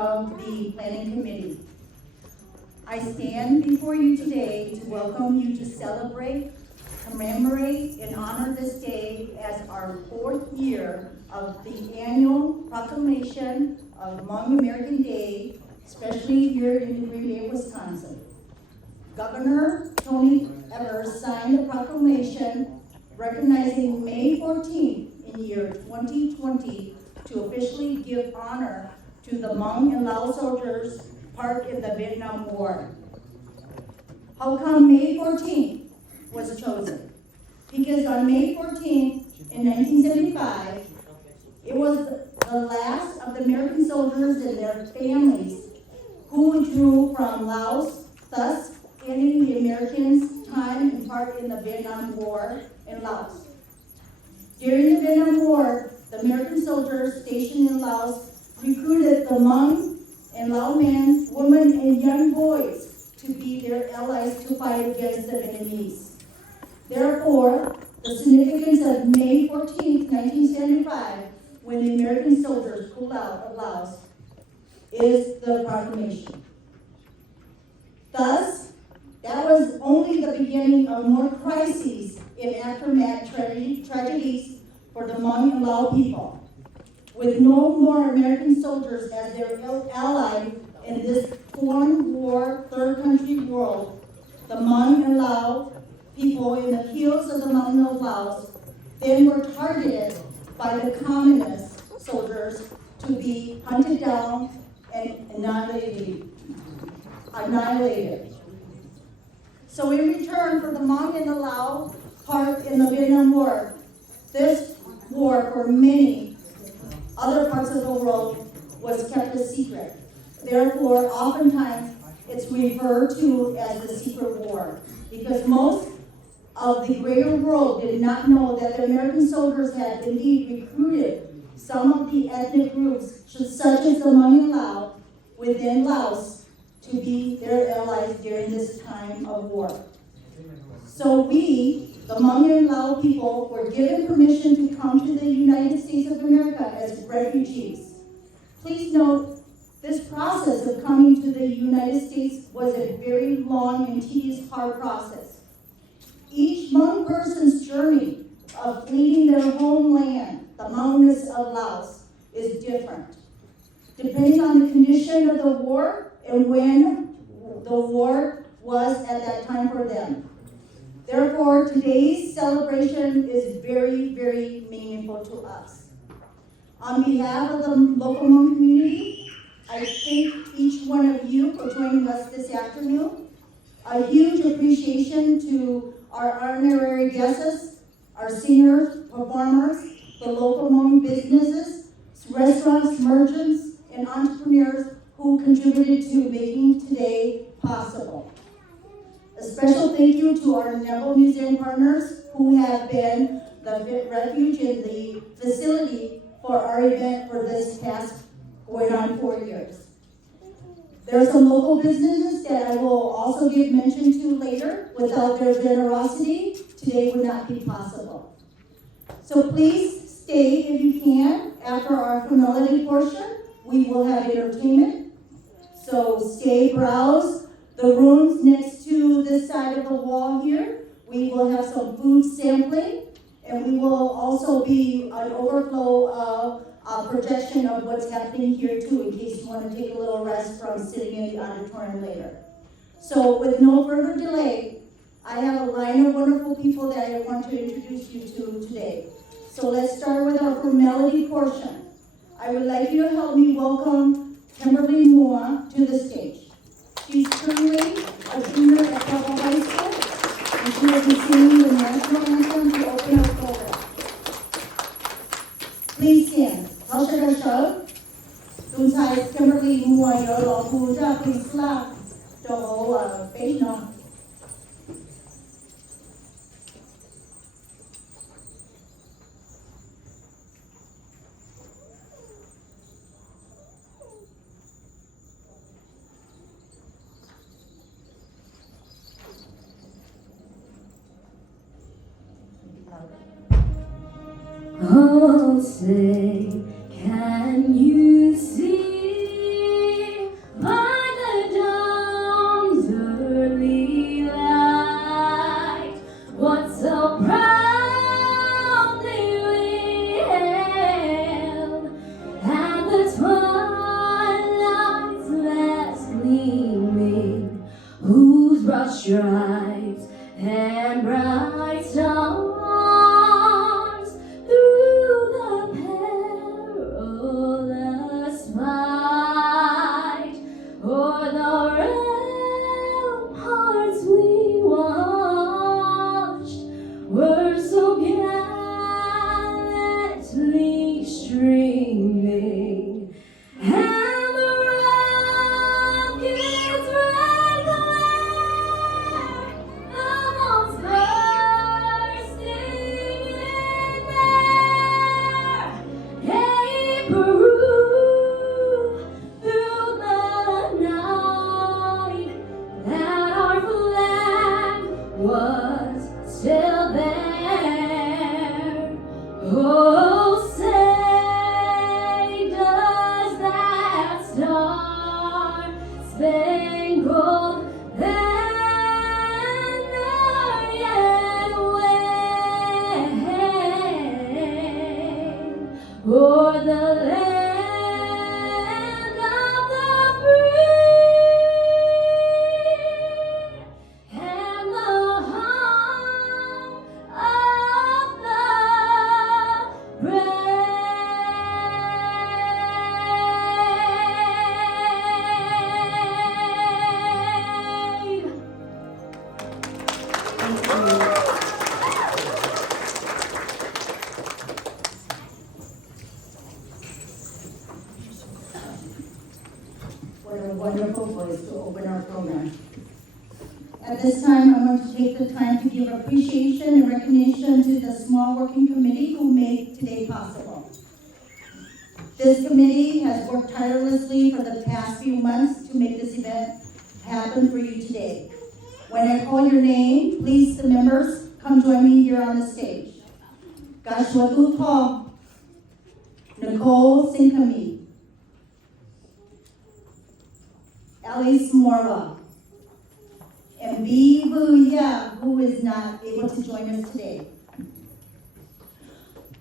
of the Planning Committee. I stand before you today to welcome you to celebrate, commemorate, and honor this day as our 4th year of the annual proclamation of Hmong American Day, especially here in Green Bay, Wisconsin. Governor Tony Evers signed the proclamation recognizing May 14th in year 2020 to officially give honor to the Hmong and Lao soldiers part in the Vietnam War. How come May 14th was chosen? Because on May 14th in 1975, it was the last of the American soldiers and their families who withdrew from Laos, thus ending the Americans' time and part in the Vietnam War in Laos. During the Vietnam War, the American soldiers stationed in Laos recruited the Hmong and Lao men, women, and young boys to be their allies to fight against the Vietnamese. Therefore, the significance of May 14, 1975, when the American soldiers pulled out of Laos, is the proclamation. Thus, that was only the beginning of more crises and aftermath tragedies for the Hmong and Lao people. With no more American soldiers as their ally in this foreign war, third country world, the Hmong and Lao people in the hills of the mountain of Laos then were targeted by the communist soldiers to be hunted down and annihilated. So in return for the Hmong and the Lao part in the Vietnam War, this war for many other parts of the world was kept a secret. Therefore, oftentimes it's referred to as the secret war, because most of the greater world did not know that the American soldiers had indeed recruited some of the ethnic groups, such as the Hmong and Lao, within Laos to be their allies during this time of war. So we, the Hmong and Lao people, were given permission to come to the United States of America as refugees. Please note, this process of coming to the United States was a very long and tedious, hard process. Each Hmong person's journey of fleeing their homeland, the mountains of Laos, is different, depending on the condition of the war and when the war was at that time for them. Therefore, today's celebration is very, very meaningful to us. On behalf of the local Hmong community, I thank each one of you for joining us this afternoon. A huge appreciation to our honorary guests, our senior performers, the local Hmong businesses, restaurants, merchants, and entrepreneurs who contributed to making today possible. A special thank you to our Neville Museum partners who have been the refuge and the facility for our event for this past going on 4 years. There are some local businesses that I will also give mention to later. Without their generosity, today would not be possible. So please stay if you can. After our formality portion, we will have entertainment. So stay, browse the rooms next to this side of the wall here. We will have some food sampling, and we will also be an overflow of projection of what's happening here too, in case you want to take a little rest from sitting in the auditorium later. So with no further delay, I have a line of wonderful people that I want to introduce you to today. So let's start with our formality portion. I would like you to help me welcome Kimberly Moore to the stage. She's currently a junior at Provo High School, and she will be singing the national anthem to open our program. Please stand. How should I show? Duntai Kimberly Moore, your law, who's up in slap, the whole face on. Oh, say, can you see stripes and bright stars through the perilous fight o'er the ramparts we watched were so gallantly streaming, and the rocket's red glare, the bombs bursting in there, gave proof through the night that our flag was still there. Oh, say does that star-spangled banner yet wave o'er the land of the free and the home of the brave? What a wonderful voice to open our program. At this time, I want to take the time to give appreciation and recognition to the small working committee who made today possible. This committee has worked tirelessly for the past few months to make this event happen for you today. When I call your name, please, the members, come join me here on the stage. Gashwatu Paul, Nicole Sinkami, Alice Morva, and Bivu Ya, who is not able to join us today.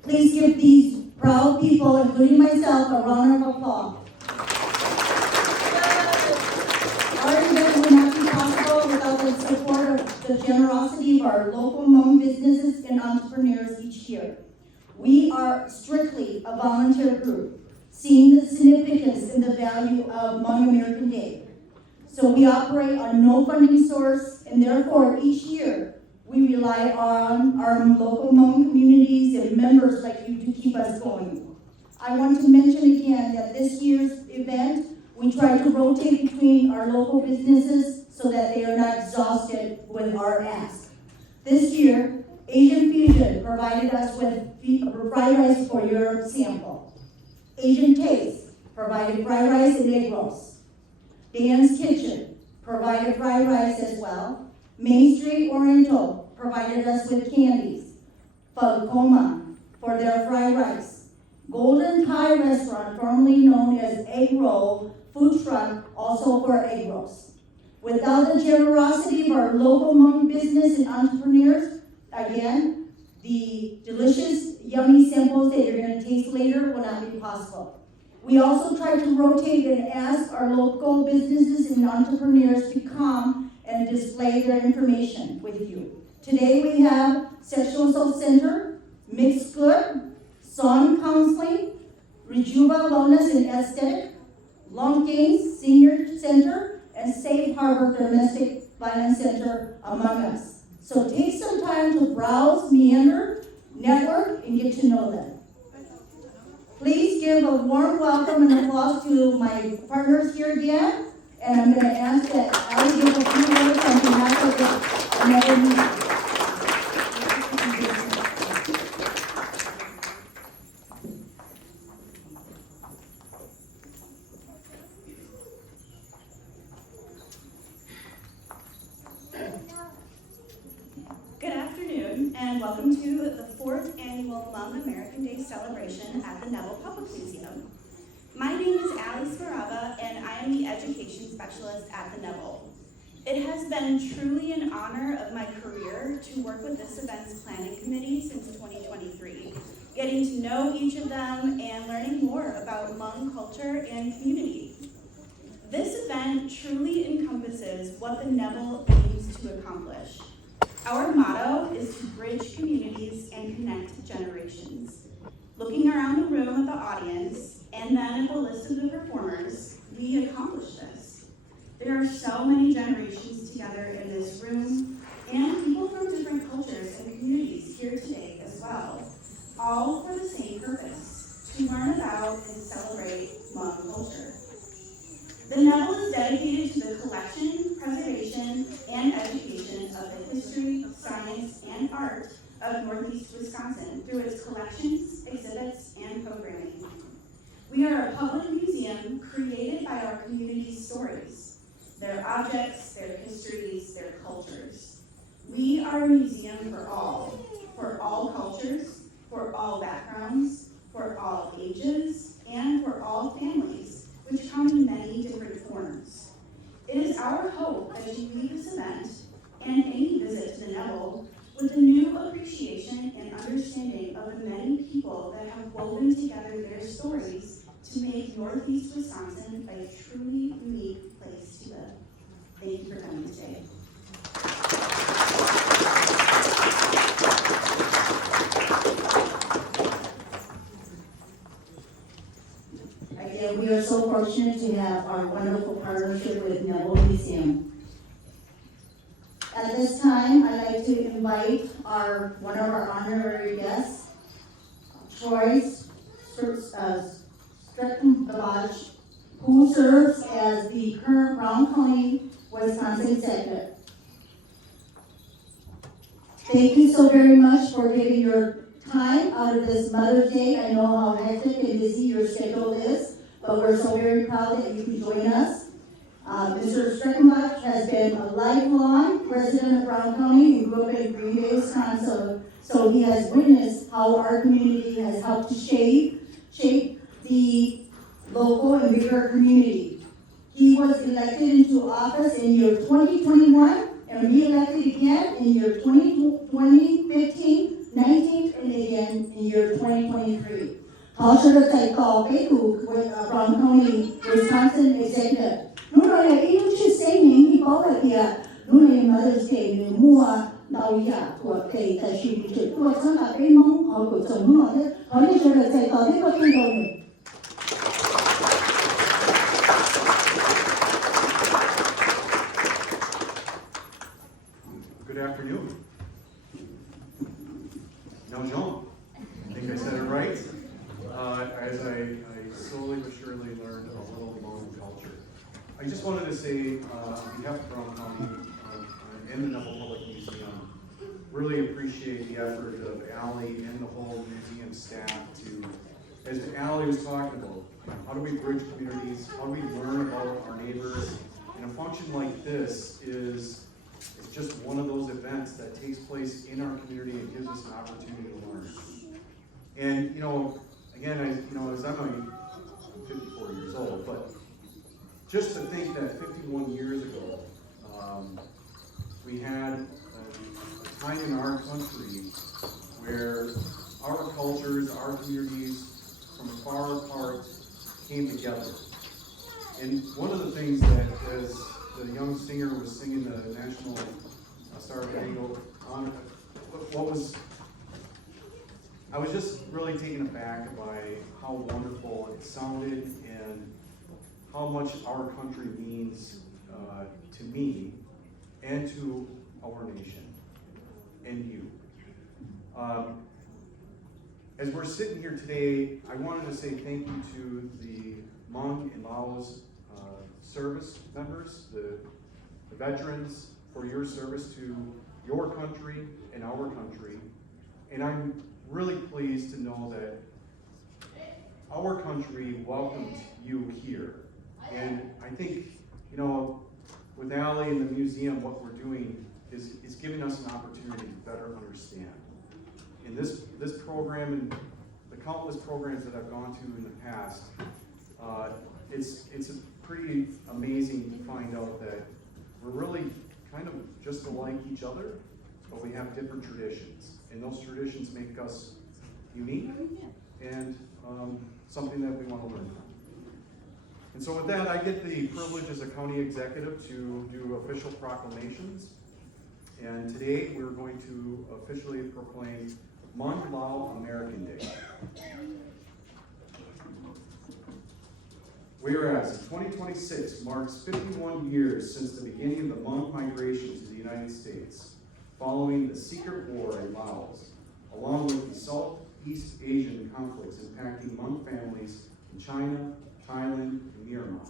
Please give these proud people, including myself, a round of applause. Our event would not be possible without the support of the generosity of our local Hmong businesses and entrepreneurs each year. We are strictly a volunteer group, seeing the significance and the value of Hmong American Day. So we operate on no funding source, and therefore each year we rely on our local Hmong communities and members like you to keep us going. I want to mention again that this year's event, we try to rotate between our local businesses so that they are not exhausted with our ask. This year, Asian Fusion provided us with fried rice for your sample. Asian Taste provided fried rice and egg rolls. Dan's Kitchen provided fried rice as well. Main Street Oriental provided us with candies. Falcoma for their fried rice. Golden Thai Restaurant, formerly known as Egg Roll Food Truck, also for egg rolls. Without the generosity of our local Hmong business and entrepreneurs, again, the delicious, yummy samples that you're going to taste later will not be possible. We also try to rotate and ask our local businesses and entrepreneurs to come and display their information with you. Today we have Sexual Assault Center, Mixed Good, Song Counseling, Rejuva Wellness and Aesthetic, Long Gains Senior Center, and Safe Harbor Domestic Violence Center, among us. So take some time to browse, meander, network, and get to know them. Please give a warm welcome and applause to my partners here again. And I'm going to ask that Ali give a few words on behalf of another meeting. Good afternoon, and welcome to the 4th Annual Hmong American Day celebration at the Neville Public Museum. My name is Ali Sparava, and I am the Education Specialist at the Neville. It has been truly an honor of my career to work with this event's planning committee since 2023, getting to know each of them and learning more about Hmong culture and community. This event truly encompasses what the Neville aims to accomplish. Our motto is to bridge communities and connect generations. Looking around the room at the audience, and then at the list of the performers, we accomplish this. There are so many generations together in this room, and people from different cultures and communities here today as well, all for the same purpose, to learn about and celebrate Hmong culture. The Neville is dedicated to the collection, preservation, and education of the history, science, and art of Northeast Wisconsin through its collections, exhibits, and programming. We are a public museum created by our community's stories, their objects, their histories, their cultures. We are a museum for all cultures, for all backgrounds, for all ages, and for all families, which come in many different forms. It is our hope that you leave this event and any visit to the Neville with a new appreciation and understanding of the many people that have woven together their stories to make Northeast Wisconsin a truly unique place to live. Thank you for coming today. Again, we are so fortunate to have our wonderful partnership with Neville Museum. At this time, I'd like to invite one of our honorary guests, Troy Streckenbach, who serves as the current Brown County, Wisconsin Executive. Thank you so very much for giving your time out of this Mother's Day. I know how hectic and busy your schedule is, but we're so very proud that you can join us. Mr. Streckenbach has been a lifelong resident of Brown County. He grew up in Green Bay, Wisconsin, so he has witnessed how our community has helped to shape the local and bigger community. He was elected into office in year 2021 and re-elected again in year 2015, 19, and again in year 2023. เขา是个在高北度Brown County, Wisconsin Executive. 如果有一路去声明一包的dia，如果Mother's Day 你mua到一下，我给在去理解，我参加北蒙好个怎么的，好的说的在到那个地方呢。Good afternoon. Now, Jean, I think I said it right. As I slowly but surely learned a little Hmong culture. I just wanted to say, on behalf of Brown County and the Neville Public Museum, really appreciate the effort of Allie and the whole museum staff to, as Allie was talking about, how do we bridge communities, how do we learn about our neighbors, and a function like this is just one of those events that takes place in our community and gives us an opportunity to learn. And, again, as I'm 54 years old, but just to think that 51 years ago, we had a time in our country where our cultures, our communities from far apart came together. And one of the things that, as the young singer was singing the National Star of Eagle on, I was just really taken aback by how wonderful it sounded and how much our country means to me and to our nation and you. As we're sitting here today, I wanted to say thank you to the Hmong and Laos service members, the veterans, for your service to your country and our country. And I'm really pleased to know that our country welcomed you here. And I think, with Allie and the museum, what we're doing is giving us an opportunity to better understand. And this program and the countless programs that I've gone to in the past, it's pretty amazing to find out that we're really kind of just alike each other, but we have different traditions. And those traditions make us unique and something that we want to learn from. And so with that, I get the privilege as a county executive to do official proclamations. And today, we're going to officially proclaim Hmong Lao American Day. Whereas 2026 marks 51 years since the beginning of the Hmong migration to the United States, following the secret war in Laos, along with the Southeast Asian conflicts impacting Hmong families in China, Thailand, and Myanmar.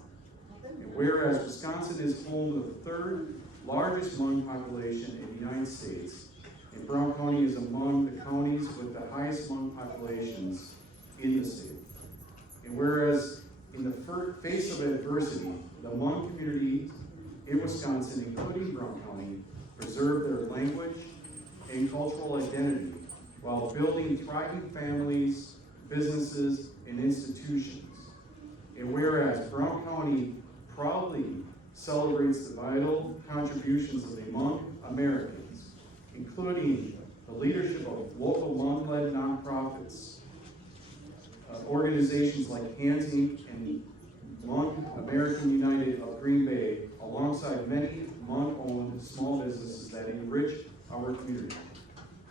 And whereas Wisconsin is home to the third largest Hmong population in the United States, and Brown County is among the counties with the highest Hmong populations in the state. And whereas in the face of adversity, the Hmong community in Wisconsin, including Brown County, preserved their language and cultural identity while building thriving families, businesses, and institutions. And whereas Brown County proudly celebrates the vital contributions of the Hmong Americans, including the leadership of local Hmong-led nonprofits, organizations like Hands Inc. and Hmong American United of Green Bay, alongside many Hmong-owned small businesses that enrich our community.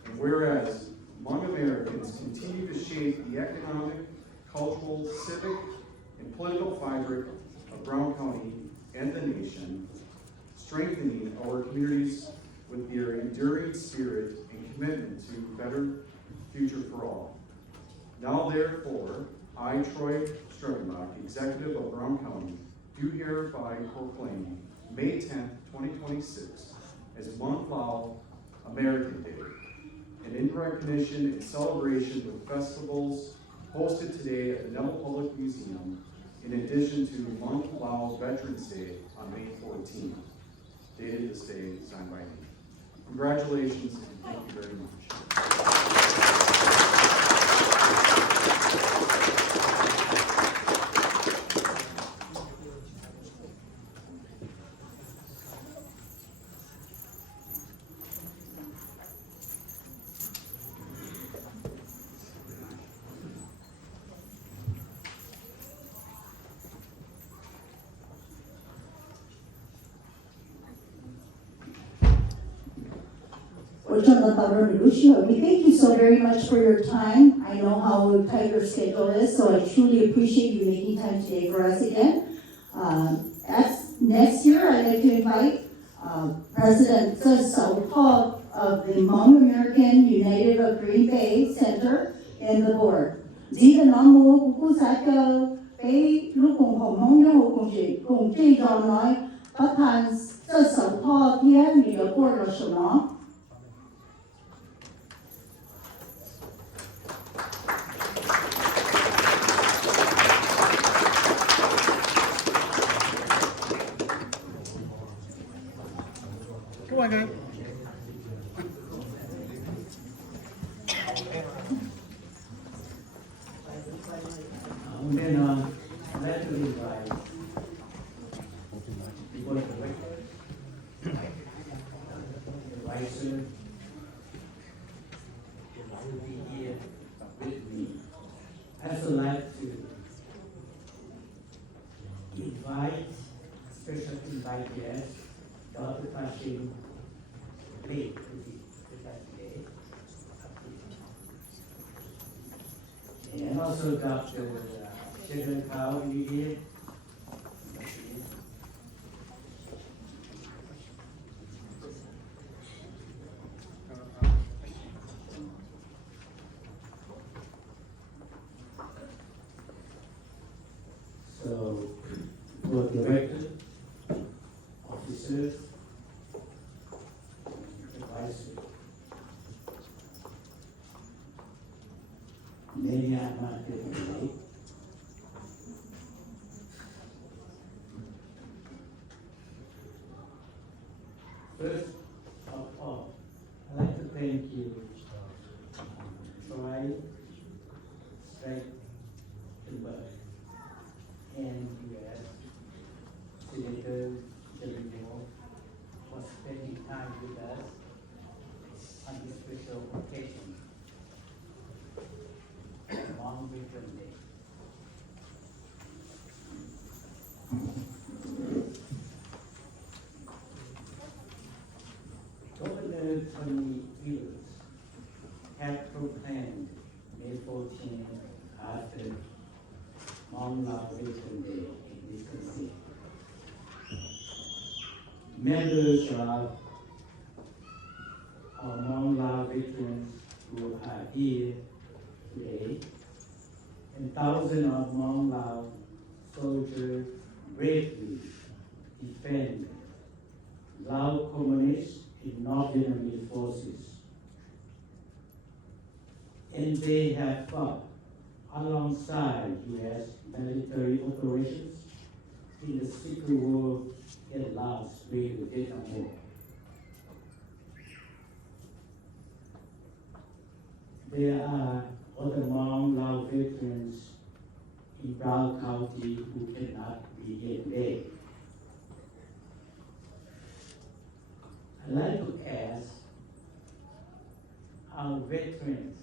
And whereas Hmong Americans continue to shape the economic, cultural, civic, and political fabric of Brown County and the nation, strengthening our communities with their enduring spirit and commitment to a better future for all. Now therefore, I, Troy Strugenbach, Executive of Brown County, do hereby proclaim May 10th, 2026 as Hmong Lao American Day, and in recognition and celebration with festivals hosted today at the Neville Public Museum, in addition to Hmong Lao Veterans Day on May 14th, dated this day, signed by me. Congratulations, and thank you very much. We thank you so very much for your time. I know how tight your schedule is, so I truly appreciate you making time today for us again. As next year, I'd like to invite President Sao of the Hmong American United of Green Bay Center and the board. Come on, guys. Then let me invite the board of directors, advisor, will be here with me. I also like to invite, special invite guest, Dr. Pashim Lee, to be with us today. And also Dr. Sugar Cow here. So, board director, officers, advisors. Many are not here today. First of all, I'd like to thank you, Troy, Strugenbach, and U.S. Senator Delano for spending time with us on this special occasion, Hmong Veterans Day. Hmong Lao Veteran Day in this country. Members of our Hmong Lao veterans who are here today, and thousands of Hmong Lao soldiers bravely defend Lao communists in North Vietnamese forces. And they have fought alongside U.S. military operations in the Secret War in Laos during the Vietnam War. There are other Hmong Lao veterans in Brown County who cannot be here today. I'd like to ask our veterans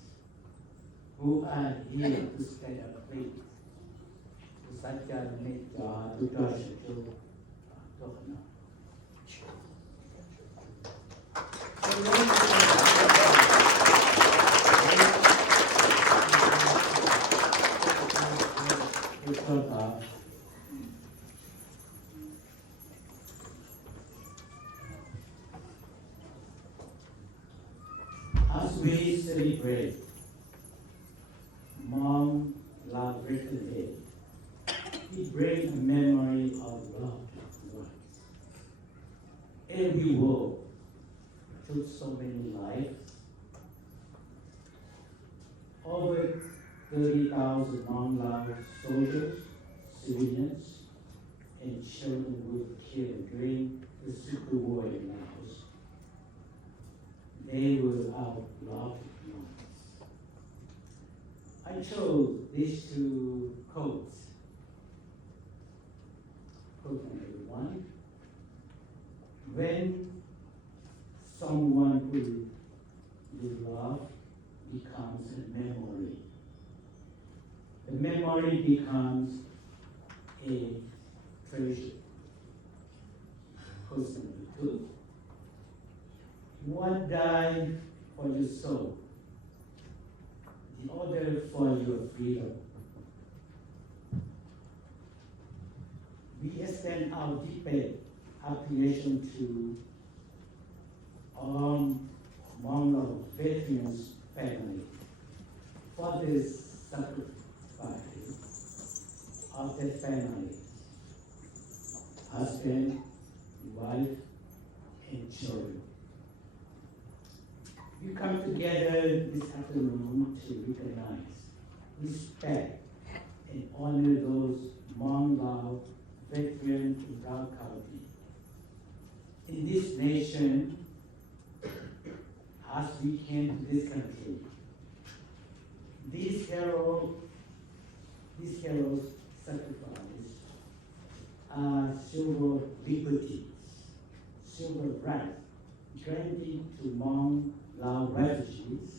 who are here to stand up, please. To such a make to Josh to talk now. As we celebrate Hmong Lao Veteran Day, it brings a memory of loved ones. Every war took so many lives. Over 30,000 Hmong Lao soldiers, civilians, and children were killed during the Secret War in Laos. They were our loved ones. I chose these two quotes. Quote number one: when someone who you love becomes a memory, the memory becomes a treasure. Quote number two: one died for your soul, the other for your freedom. We extend our deep appreciation to all Hmong Lao veterans' family for this sacrifice of their families, husband, wife, and children. We come together this afternoon to recognize, respect, and honor those Hmong Lao veterans in Brown County. In this nation, as we came to this country, these heroes sacrifice civil liberties, civil rights granted to Hmong Lao refugees,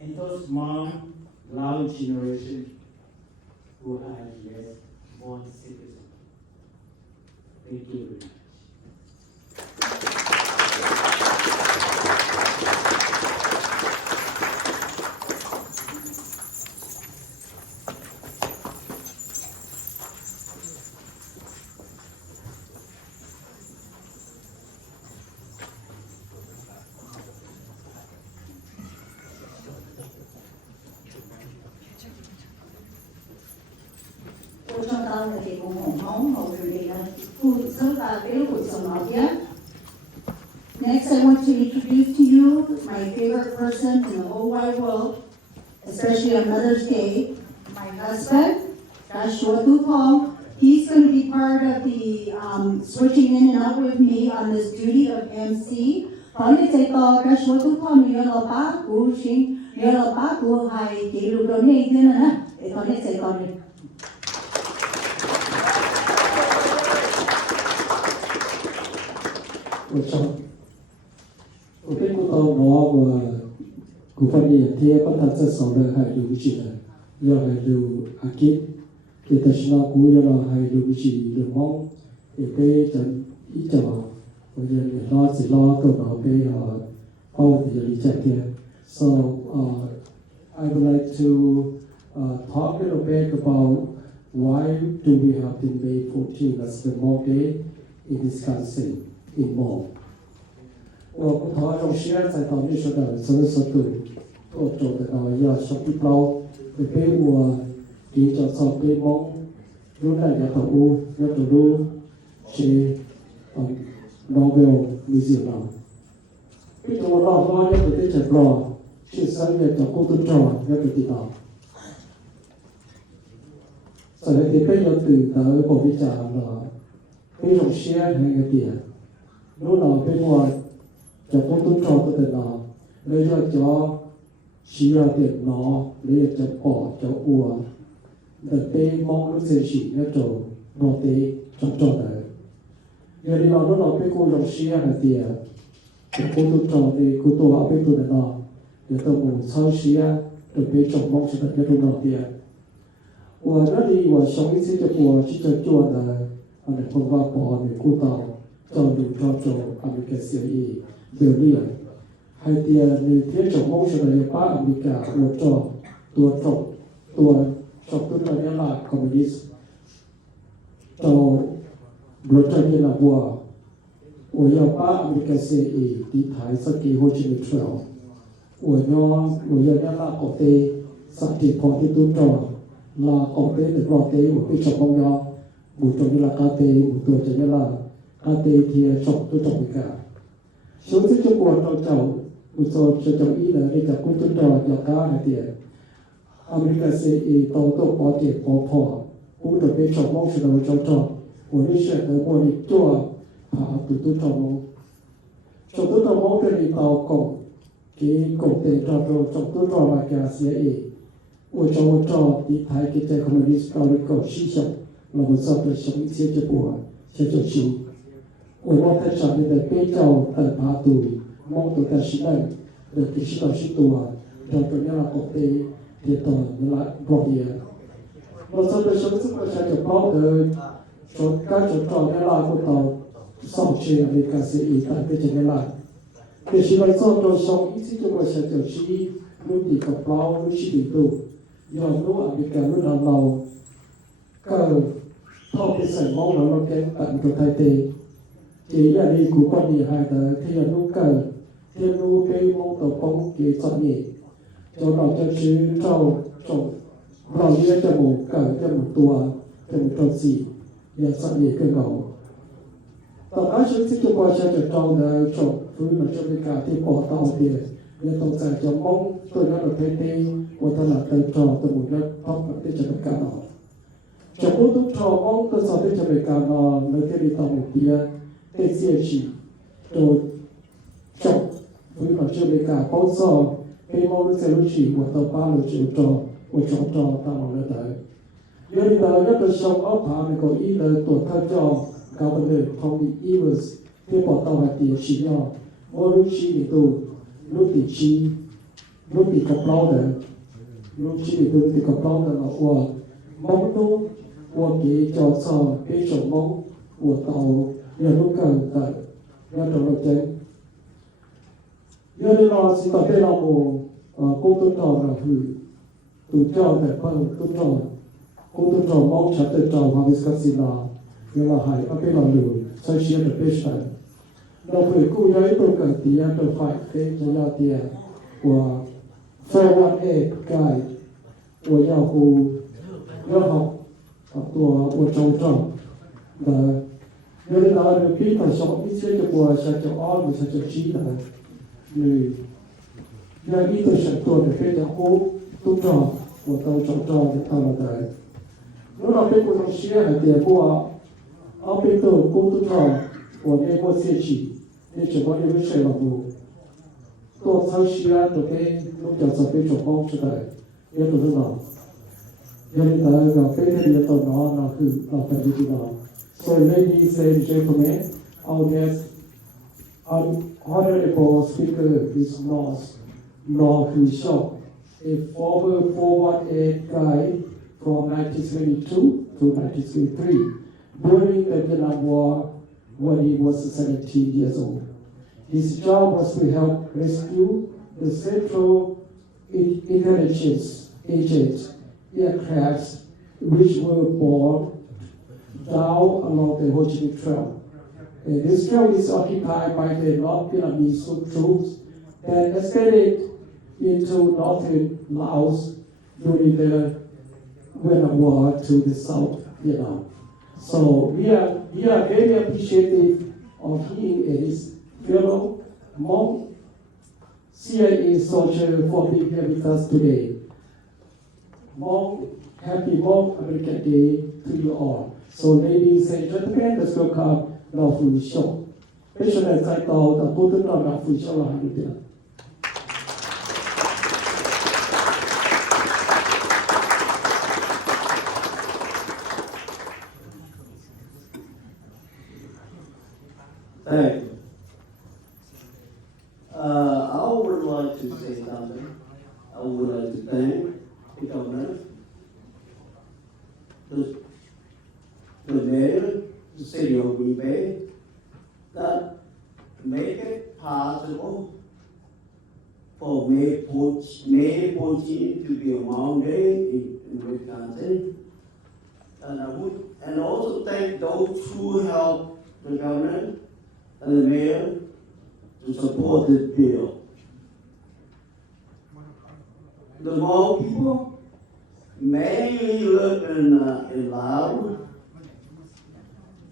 and those Hmong Lao generation who are yes born citizens. Thank you very much. Next, I want to introduce to you my favorite person in the whole wide world, especially on Mother's Day, my husband, Joshua Tupong. He's going to be part of the switching in and out with me on this duty of MC. Joshua Tupong, you're a pa, who sing, you're a pa, who high, you don't need it.我跟古头我古分的贴不单只手的还留不起的，要还留阿吉，给的是那古要了还留不起留梦，也被人一脚，我就也拉起拉到到被包的有理解的。So I would like to talk a little bit about why do we have the May 14 as the Hmong Day in this country in Hmong. 我不讨论现在到你说的什么时候我做的要小地包，就给我给叫做给Hmong，如果要到乌要到路去Nobel Museum 啦，比如我老早要不得这个，去3月到古都找要不得到。所以啲俾有từ tới bộ viết trả là cái dòng xe hay cái tiền lúc nào bên ngoài cho cô tôn trọng cái tiền nào lấy cho chỉ là tiền nó lấy cho bỏ cho ua để bên mong lúc sẽ chỉ nó trổ nó tế trong đấy giờ đi nào lúc nào bên cô dòng xe hay tiền cho cô tôn trọng thì cô tô ở bên tôi này nào để tôi muốn sau xe để bên trong mong sẽ được cho tôi nào tiền 我那里我上一次就我去做的，คนว่าปอเนี่ยกู้ต่อจอดูจอโจอเมริกาเซียเบลเลียนไฮเตียในเทียจงมงชนายป้าอเมริกาหัวจอตัวจบตัวจบตัวนี้ละคอมมิวนิสต์จอบรถนี้ละวัว我要把อเมริกาเซียที่ไทยสักกี่หัวชิมิทรัล我要เนี่ยละกอเตสักกี่พอที่ตัวจอ là có tế được lo tế một cái chọc bông nhỏ một trong như là cá tế một tuổi cho như là cá tế thì chọc tôi chọc với cả số thứ cho cuộc trong chậu một số cho chậu ý là để cả cũng tôi trò cho cá này tiền America sẽ tàu tôi có thể bỏ cũng được cái chọc bông sẽ đầu cho trò một cái chuyện ở một cái chùa hạ tụi tôi trò bông chọc tôi trò bông cái tàu cổng cái cổng tế trò chọc tôi trò mà cả sẽ 我找的台给在 communist 搞了搞思想，然后找的什么些就不些就行。我在上面的比较的爬度，望到的是那的其实都是多，找到那个国地的到那个国地。我找的什么什么些就包的，说刚就找那个不到上去那个是一旦的这个啦。可是来找到上一次就我些就是路地个包路是地度。 do lúc ở Việt Nam lúc nào cơ thao cái sợi máu nó cái tận của thai tê chỉ là đi của con đi hai tờ thì là lúc cơ thì lúc cái máu tàu bóng cái chọn nhỉ cho nó cho chứ trâu vào như cho một cờ cho một tua cho một trâu gì và chọn nhỉ cơ ngầu tàu cá chứ thích cho qua cho trâu là trâu thứ mà cho cái cả thì bỏ tàu tiền nhưng tàu dài cho mong tôi nó được thay tê 我他那在找的我要帮的这个干了，全部都找我的时候这个干了，那这里到目的这些去都找，所以说这个干包装，被我们在路去，我到八路就找，我找到我那台，有的那个小奥帕那个一的多他叫搞不了，他们一个是这报道还电视了，我路去里头路地区，路地个包的。 lúc chỉ được thì có bao giờ là của mong đâu của cái trò trò cái chỗ mong của tàu nhà lúc cần tại nhà trò lập chân giờ đi lo chỉ tập bên nào cô tôi trò là hử tôi trò để con tôi trò cô tôi trò mong chặt tôi trò và biết cái gì là nhưng mà hay ở bên nào lừa sai chia được bên này nó phải cố gắng tôi cần tiền tôi phải cái cho nhau tiền của 418 guy 我要好ตัว我找的有的拿的比他少一些就我想就二我想就七的你那一个是做的非常好都找我都找的到了的如果被不同学还点过啊被都都找我没过学习你怎么有谁了不多参学都被都叫做被做帮出来 nhớ tụi nó nhớ đến tới gặp cái gì tụi nóคือเราไปดูnó so ladies and gentlemen our guest honorable speaker is North Hu Shok a former 418 guy from 1922 to 1923 during the Vietnam War when he was 17 years old. His job was to help rescue the Central Intelligence agent aircrafts which were brought down along the Ho Chi Minh Trail. And this trail is occupied by the North Vietnamese troops that escalated into northern Laos during the Vietnam War to the South Vietnam. So we are very appreciative of him and his fellow Hmong CIA soldier for being here with us today. Happy Hmong American Day to you all. So ladies and gentlemen, let's welcome Lao Phu Xiong. Bây giờ là giải tàu đã bố tướng Lao Phu Xiong là hai người tiền. Thank you. I would like to say something. I would like to thank the governor, the mayor, the city of Green Bay, that make it possible for May 14 to be a Hmong Day in Wisconsin. And also thank those who help the governor and the mayor to support this bill. The Hmong people mainly live in Laos.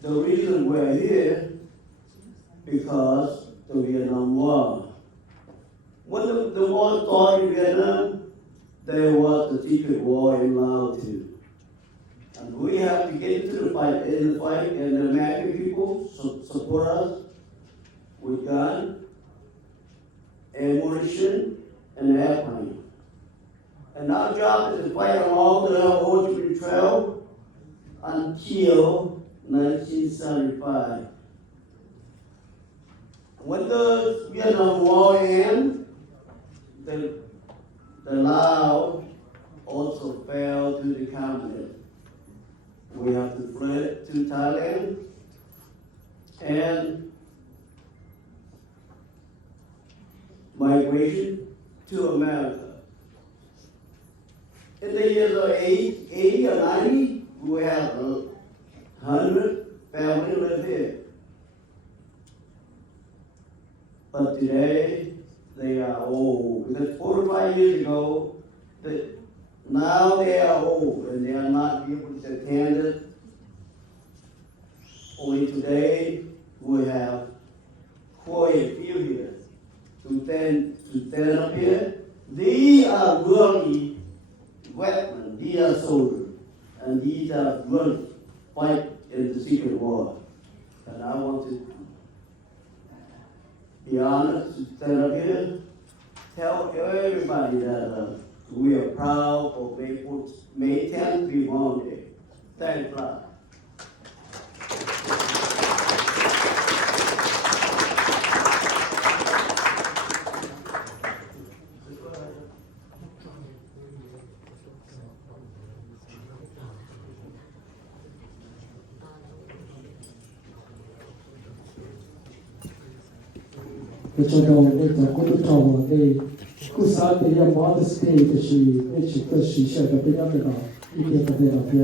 The reason we're here because the Vietnam War. When the war started in Vietnam, there was a secret war in Laos too. And we have to get into the fight, and the American people support us with guns, ammunition, and airplane. And our job is to fight along the Ho Chi Minh Trail until 1975. When the Vietnam War ended, the Laos also fell to the communists. We have to flee to Thailand and migration to America. In the years of 80 or 90, we have 100 families live here. But today, they are old. Because 45 years ago, now they are old and they are not able to attend it. Only today, we have quite a few here to stand up here. These are really veterans, these are soldiers, and these are really fight in the secret war. And I want to be honest to stand up here, tell everybody that we are proud of May 10th to be Hmong Day. Thanks a lot. Cho đầu để cho cô tôi trò để cô sao để làm món để để chỉ có sự sẽ được cái đó đó ý kiến của tôi là thế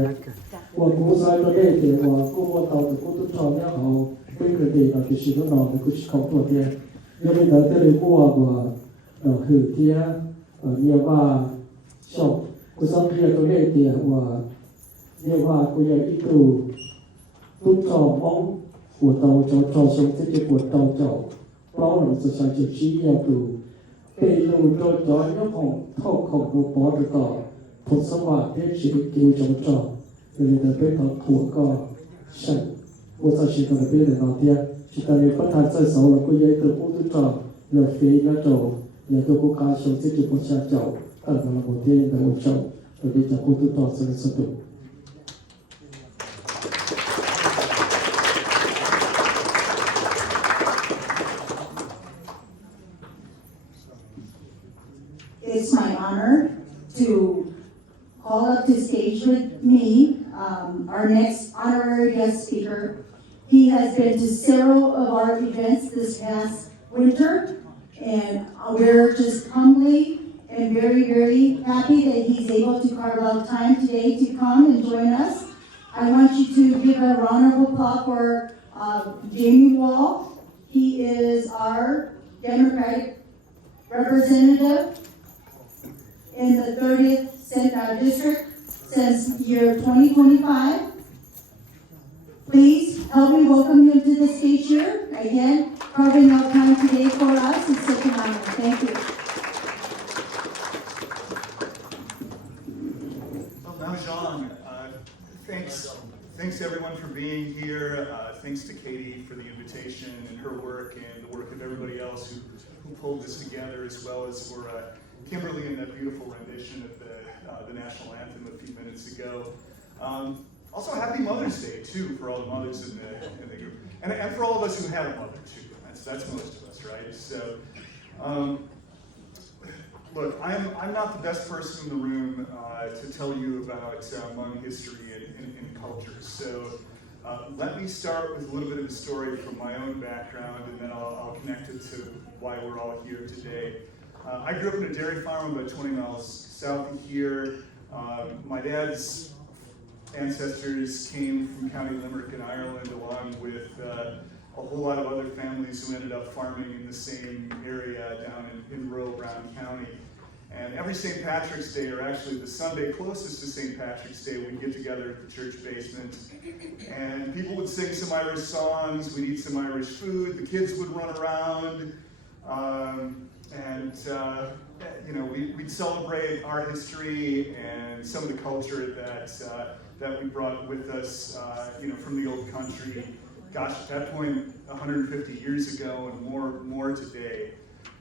và cô sao để và cô mua tàu thì cô tôi trò nhá họ cái để là cái sự nó để cô chỉ không tuổi thế nên là cái để cô và khử kia nhiều và sau cô sao kia tôi để và nhiều và cô dạy ít tu tôi trò mong của tàu cho sống cái của tàu trò bao lần sự sáng chế trí yêu từ cây lùi cho nhóm hồng thâu khổng của bó được cỏ thuộc sân hòa thế chỉ kêu chống trò nên là biết nó thuộc cỏ sẵn của sao chỉ cần biết để nói tiền chỉ cần để bắt thành sơ sầu là cô dây từ cô tư trò là phí nó trò nhà tôi có cá sống sẽ chụp một xa chậu ở đó là một tiền là một chậu rồi đi cho cô tư trò sẽ sử dụng. It's my honor to call up to stage with me our next honorary guest speaker. He has been to several of our events this past winter, and we're just humbly and very, very happy that he's able to carve out time today to come and join us. I want you to give a round of applause for Jamie Wall. He is our Democratic representative in the 30th District since year 2025. Please help me welcome him to the stage here. Again, carving out time today for us is such an honor. Thank you. Well, now, Jean, thanks everyone for being here. Thanks to Katie for the invitation and her work and the work of everybody else who pulled this together, as well as for Kimberly and that beautiful rendition of the national anthem a few minutes ago. Also, happy Mother's Day too for all the mothers in the group, and for all of us who had a mother too. That's most of us, right? So, look, I'm not the best person in the room to tell you about Hmong history and culture. So, let me start with a little bit of a story from my own background, and then I'll connect it to why we're all here today. I grew up in a dairy farm about 20 miles south of here. My dad's ancestors came from County Limerick in Ireland, along with a whole lot of other families who ended up farming in the same area down in rural Brown County. And every St. Patrick's Day, or actually the Sunday closest to St. Patrick's Day, we'd get together at the church basement, and people would sing some Irish songs, we'd eat some Irish food, the kids would run around, we'd celebrate our history and some of the culture that we brought with us, from the old country. Gosh, at that point, 150 years ago, and more today.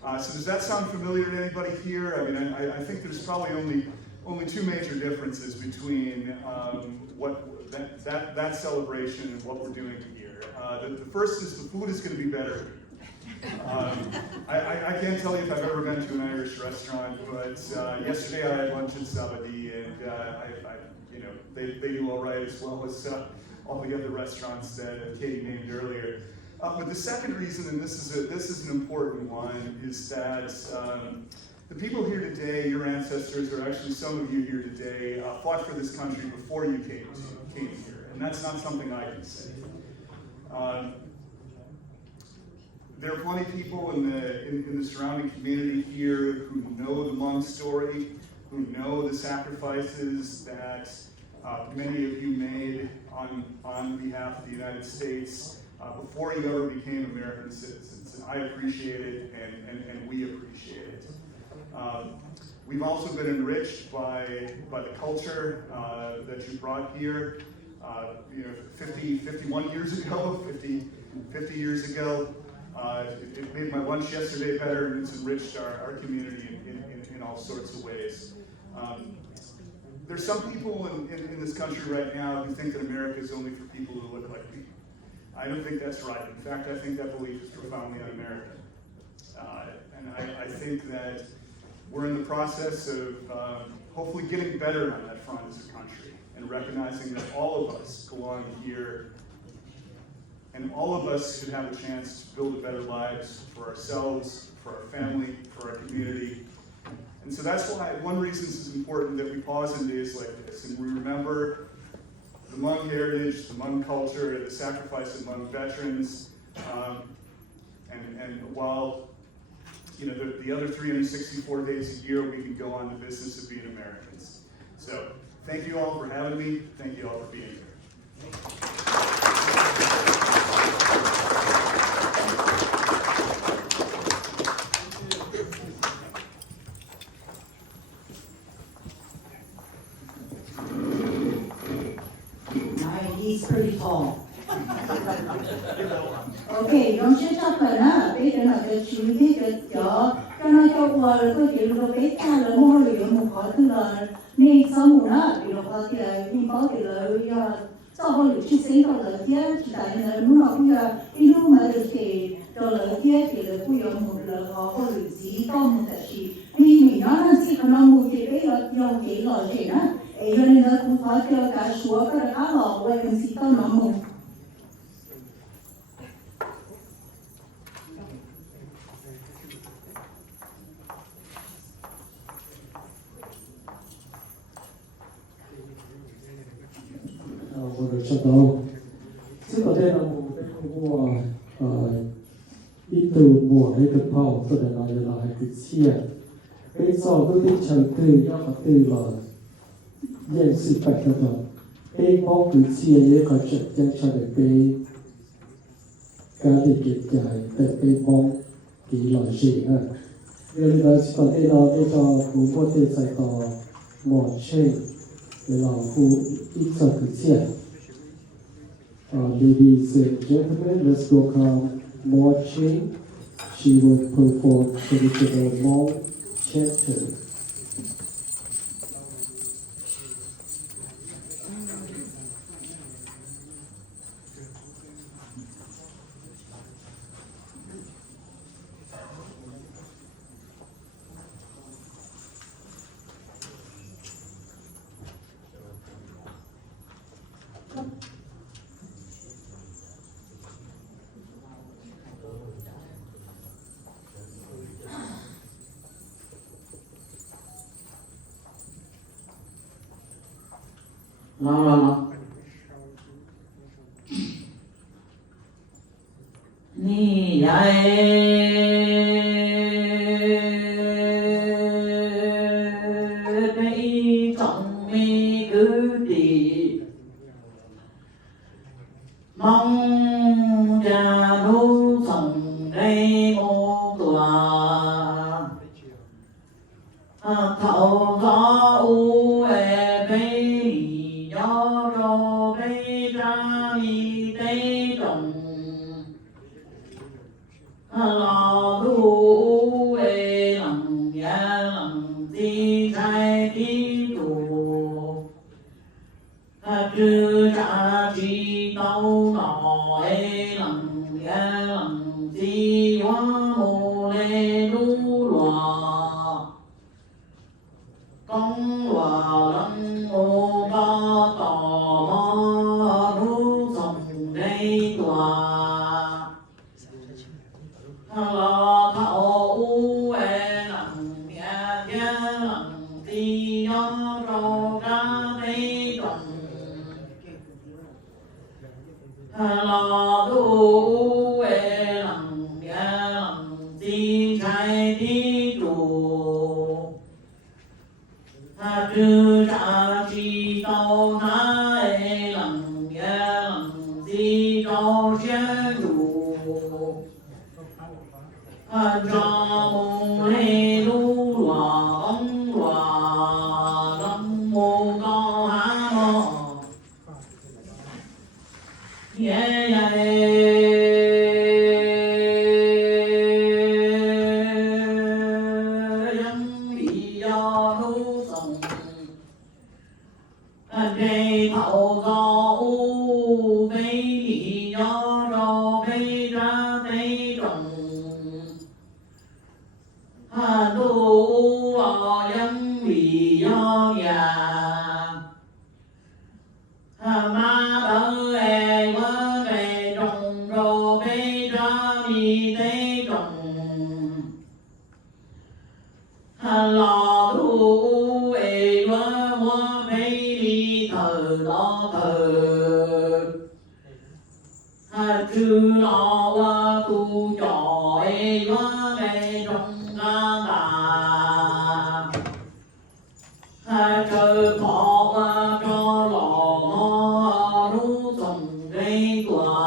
So does that sound familiar to anybody here? I mean, I think there's probably only two major differences between that celebration and what we're doing here. The first is the food is going to be better. I can't tell you if I've ever been to an Irish restaurant, but yesterday I had lunch at Sabadi, and they do all right, as well as all the other restaurants that Katie named earlier. But the second reason, and this is an important one, is that the people here today, your ancestors, or actually some of you here today, fought for this country before you came here, and that's not something I can say. There are plenty of people in the surrounding community here who know the Hmong story, who know the sacrifices that many of you made on behalf of the United States before you ever became American citizens. And I appreciate it, and we appreciate it. We've also been enriched by the culture that you brought here. 51 years ago, 50 years ago. It made my lunch yesterday better, and it's enriched our community in all sorts of ways. There's some people in this country right now who think that America is only for people who look like me. I don't think that's right. In fact, I think that belief is profoundly un-American. And I think that we're in the process of hopefully getting better on that front as a country, and recognizing that all of us belong here, and all of us should have a chance to build better lives for ourselves, for our family, for our community. And so that's why one reason it's important that we pause in days like this and we remember the Hmong heritage, the Hmong culture, the sacrifice of Hmong veterans, and while the other 364 days a year we can go on the business of being Americans. So thank you all for having me. Thank you all for being here. He's pretty tall. Okay, don't you talk about bây giờ là cái chuyện gì cái cho nó cho qua rồi có chuyện rồi bé ta là mua rồi một khó thứ là nên sau một đó thì nó có thì là nhưng có thì là sau hồi lúc chia sẻ rồi là chứ chỉ tại là lúc nào cũng là cái lúc mà được thì rồi là chứ thì là cũng có một là họ có được gì có một cái gì nhưng mình nói là chỉ có nó một cái là dùng cái lời gì đó ấy cho nên là cũng có cho cả số cái cá lò quay mình chỉ có nó một. một được cho đâu chứ có thể là một cái mùa ít từ mùa hay từ phao tôi đã nói là hay từ chia cái do cái tính trời từ nó có từ là nhân sự bạch đó cái mong cứ chia với có chuyện chân cho để cái để kịp giải để cái mong cái loại gì ha nên là có thể nó để cho phụ có thể giải tỏ một chuyện để là phụ ít cho cứ chia. Ladies and gentlemen, let's welcome Mo Ching. She will perform traditional Hmong chapter. Nó ni dạy mấy trọng mi cứ đi mong cha nô sống đây mô tòa thảo gió u e bê gió rô bê ra mi tê trồng lò thu e lằng ya lằng ti trai ti tù chư cha chi tâu nọ e lằng ya lằng ti hoa mô lê lu lòa công hòa lăng mô ba tò ma nu sông đây tòa lo thảo u e lằng ya ya lằng ti yo rô ra đây trồng lo thu e lằng ya lằng ti trai ti tù chư cha chi tâu na e lằng ya lằng ti tâu xian đủ cho mô lê lu lòa ông lòa lâm mô co há mô ye đề thảo do u vây đi do rô vây ra tây trồng đô dân vì do già ma đỡ e quá về trồng rô vây ra mi tây trồng lò thu e quá hoa vây đi thờ đó thờ chư lo qua tu trò e quá về trong ga đà trời khó qua cho lò rú sông gây tòa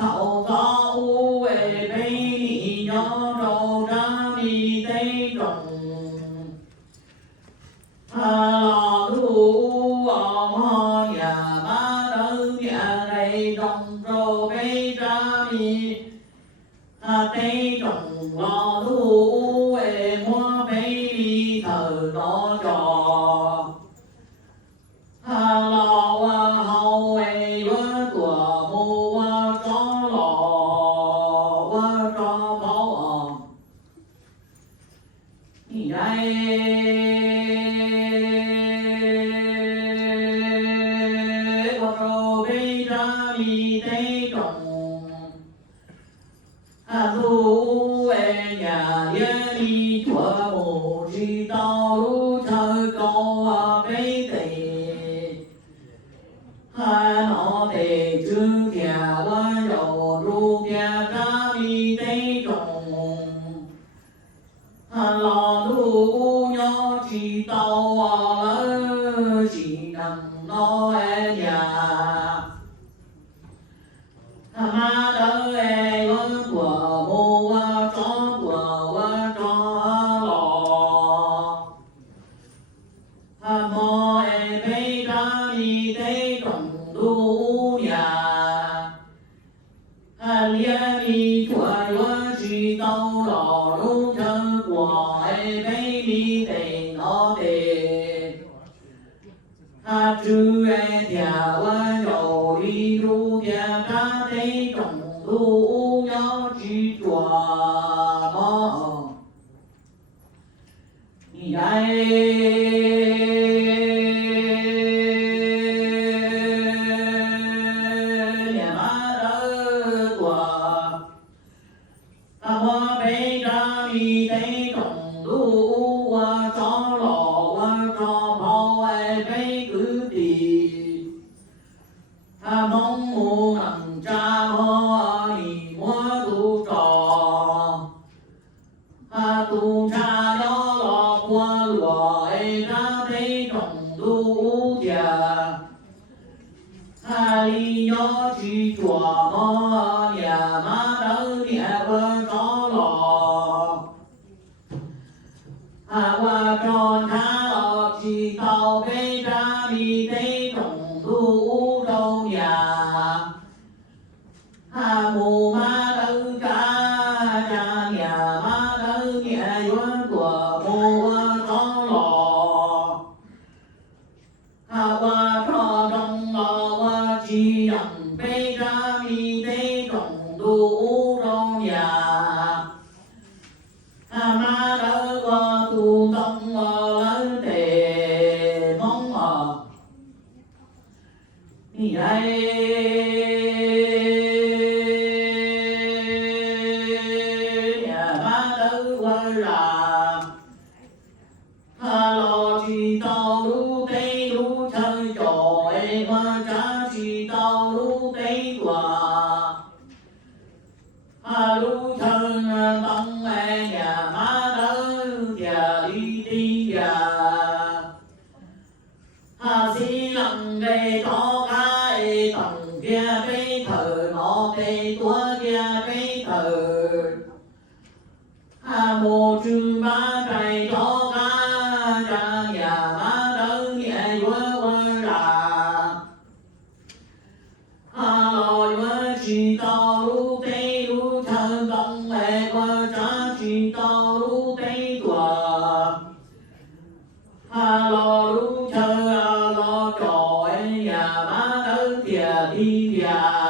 thảo gió u e bê gió rô ra mi tây trồng lò thu ho nhà ba đỡ nhà đây trồng rô bê ra mi tây trồng lò thu e mua bê thờ đó nằm nó nhà ma đỡ vân của mua cho lò mò bê ra đi tế trồng đu nhà lia mi chuối chỉ tao lò đu chân của bê đi tế nó tế chư thia dầu đi ru thia ca tế trồng đu nhau chỉ chùa mò mong mù nằm cha ho ni mua tu trò tu cha đó lo qua lúa ra thấy trồng tu già lý do chỉ chùa mò nhà má đỡ nhà vợ có lò qua tròn tha lò chỉ tàu về ra đi thấy trồng tu đâu nhà mù má đỡ cả cha nhà má đỡ nhà vợ của mù có lò qua trò trong lò qua chỉ dặn bê ra đi thấy trồng tu đâu nhà ma đỡ qua tu tâm lớn tề mong nhà ma đỡ qua làm lo chỉ tao lú tây lú chơi trò mà cha chỉ tao lú tây quả lú thân tông nhà má đỡ nhà đi đi xí lăng gây có cái tầng kia cái thờ nó cái tua kia cái thờ mô chư ba cây cho ca cha nhà má đỡ nhà vua là lòi vua chỉ tao lú tây lú thân công mẹ vua cha chỉ tao lú tây tòa lò lú thơ lò trò nhà má đỡ kìa đi kìa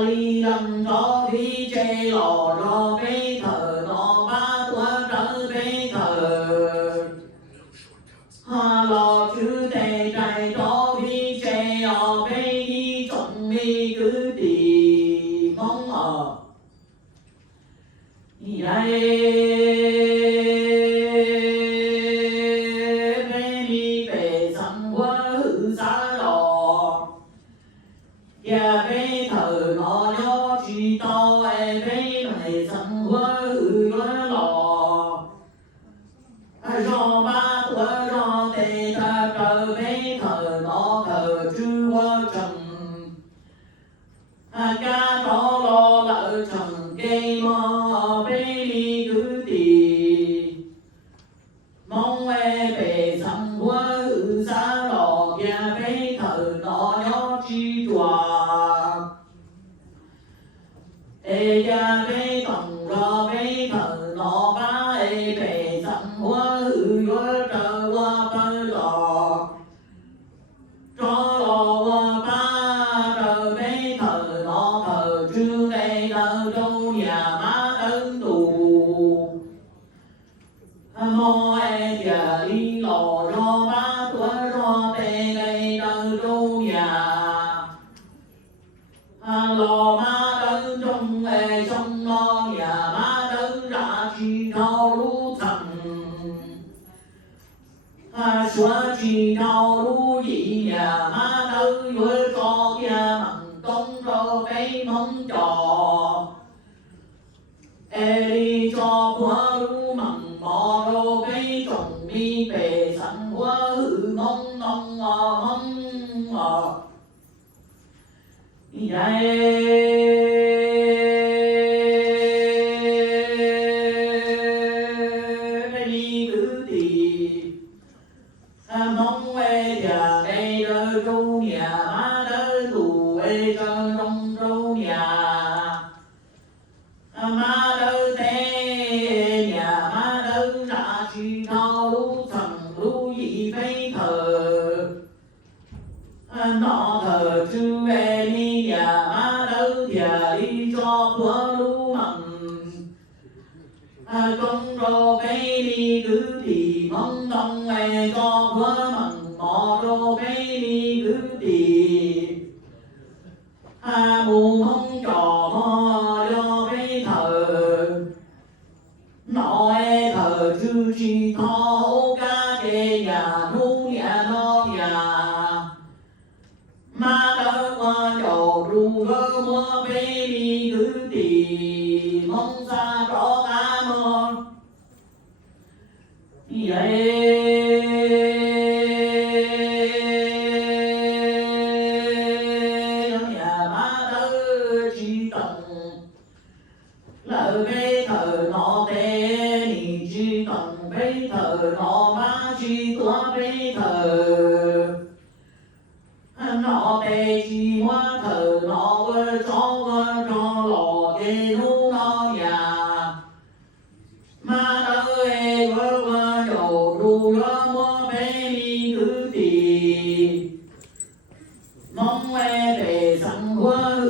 ly lâm có khí chê lò rò bê thờ nó ba tua trở bê thờ lò chữ tê trai có khí chê ở bê đi trộn mi cứ đi mong bê mi bê sẵn quá hư xa lò bê thờ nó do chỉ tao bê này sẵn quá hư quá lò do ba tuổi do tê ta trở bê thờ nó thờ chư quá trần ca đó lo lỡ trần kê mò bê đi cứ tì mong bê sẵn quá hư xa lò bê thờ nó do chỉ chùa cha bê tòng ro bê thờ nó ba bê sẵn hóa hư hóa trở hóa bơ lò cho lò hóa ba trở bê thờ nó thờ trương bê đơ đâu nhà má đơn tù mô già đi lò ro ba tuổi ro bê bê đơ đâu nhà lò má đơn trong sông lo nhà má đơn ra chi thao lú thần xóa chi thao lú dị nhà má đơn với cho nhà mặn công rô bấy mong trò đi cho quá lú mặn mò rô bấy trồng mi bề sẵn quá hư mong mong vậy đi cứ đi mong quê nhà đây đỡ trâu nhà má đỡ tù quê cho trong trâu nhà má đỡ thế nhà má đỡ ra chi thao lũ thần lũ dị phây thờ nó thờ chư ê ni nhà má đỡ thìa đi cho phở lũ mặn trong rô bê đi cứ đi mong đông ê cho phở mặn mò rô bê đi cứ đi mù mong trò mò cho bê thờ nó ê thờ chư chi thọ hô ca kê nhà nu nhà nó nhà ma đỡ qua trò ru gơ mơ bê đi cứ đi mong xa rõ ca mơ vậy nhà má đỡ chi tận lỡ bê thờ nó tê ni chi tận bê thờ nó má chi tua bê thờ nó tê chi hoa thờ